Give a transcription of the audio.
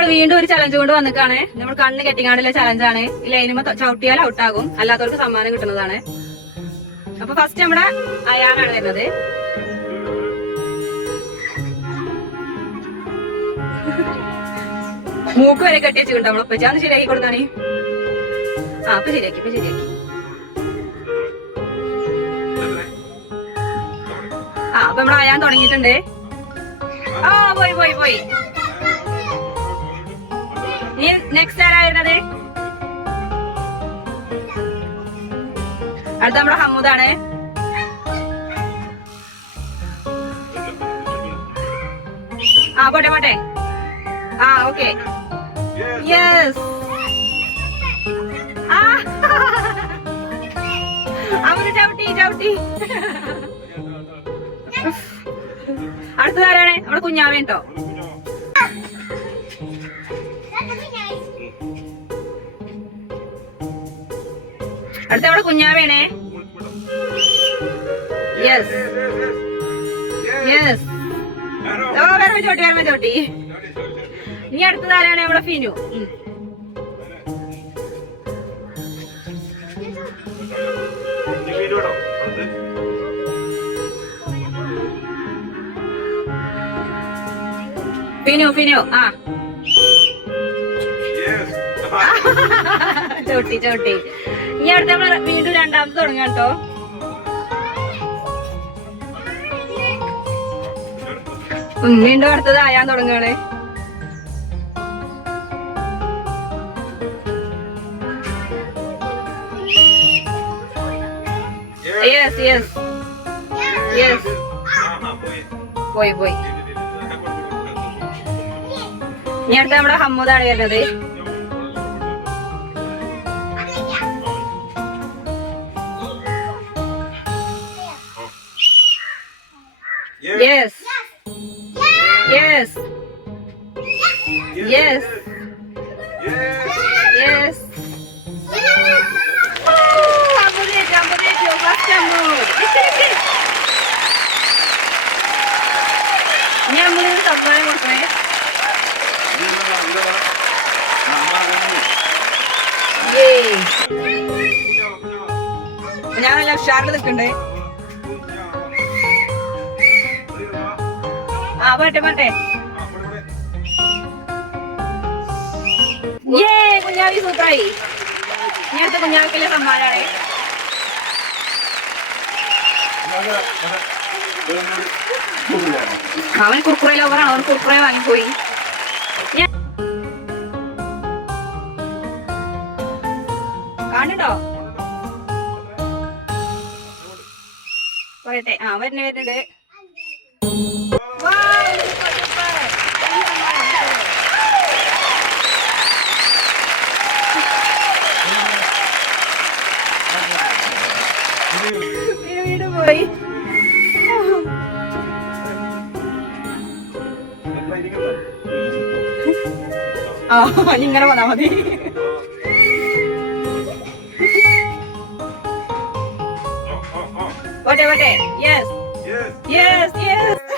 നമ്മൾ വീണ്ടും ഒരു ചലഞ്ച് കൊണ്ട് വന്നിക്കാണ്. നമ്മൾ കണ്ണ് കെട്ടിങ്ങാണ്ടുള്ള ചലഞ്ചാണ് ഈ ലൈനുമ്പോ ചവിട്ടിയാൽ ഔട്ടാകും അല്ലാത്തവർക്ക് സമ്മാനം കിട്ടുന്നതാണ്. അപ്പൊ ഫസ്റ്റ് നമ്മുടെ അയാനാണ് വരുന്നത്. മൂക്ക് വരെ കെട്ടി വെച്ചിട്ടുണ്ട് നമ്മൾ ഒപ്പിച്ചാന്ന് ശരിയാക്കി കൊടുത്താണ് ആ അപ്പൊ ശരിയാക്കി ഇപ്പൊ ശരിയാക്കി. ആ അപ്പൊ നമ്മൾ അയാൻ തുടങ്ങിയിട്ടുണ്ട്. ആ പോയി പോയി പോയി. നീ നെക്സ്റ്റ് ആരാ വരുന്നത് അടുത്ത നമ്മുടെ ഹമ്മൂദാണ് ആ പോട്ടെ പോട്ടെ. ആ ഓക്കെ. യെസ് അവർ ചവിട്ടി ചവിട്ടി. അടുത്തതാരാണ് നമ്മുടെ കുഞ്ഞാവേൻ അടുത്ത അവിടെ കുഞ്ഞാവേണേ. യെസ് യെസ് ഓ വരമ ചോട്ടി വരമ ചോട്ടി. ഇനി അടുത്തതാരാണ് നമ്മുടെ ഫിനു. ഫിനു ഫിനു ആ. ചോട്ടി ചോട്ടി ഇനി അടുത്ത നമ്മൾ വീണ്ടും രണ്ടാമത് തുടങ്ങാം കേട്ടോ. വീണ്ടും അടുത്തത്? ആയാൻ തുടങ്ങുകളെ യെസ് യെസ് യെസ് പോയി പോയി. ഇനി അടുത്ത നമ്മുടെ ഹമ്മൂദാണ് വരുന്നത് യെസ് യെസ് യെസ് യെസ് അമ്പതേറ്റു അമ്പതേറ്റു ഫസ്റ്റ് അമ്മൂദ് ഇനി അമ്മൂദിന് സമ്മാനം കൊടുക്കണേ Yay. ഞാൻ നല്ല ഉഷാറിൽ നിൽക്കണ്ടേ പോട്ടെ പറ്റേ ഏ കുഞ്ഞാവി സൂപ്പറായി. ഇനി അടുത്ത കുഞ്ഞാവിക്കുള്ള സമ്മാനാണ് അവൻ കുർക്കുറ ലോവറാണ് അവൻ കുർക്കുറ വാങ്ങിപ്പോയി. ഞാൻ- കാണുന്നുണ്ടോ? പറയട്ടെ. ആ വരുന്ന വരുന്നുണ്ട്. വീട് വീട് പോയി ആ ഇനി ഇങ്ങനെ പോന്നാ മതി പോട്ടെ പോട്ടെ യെസ് യെസ് യെസ്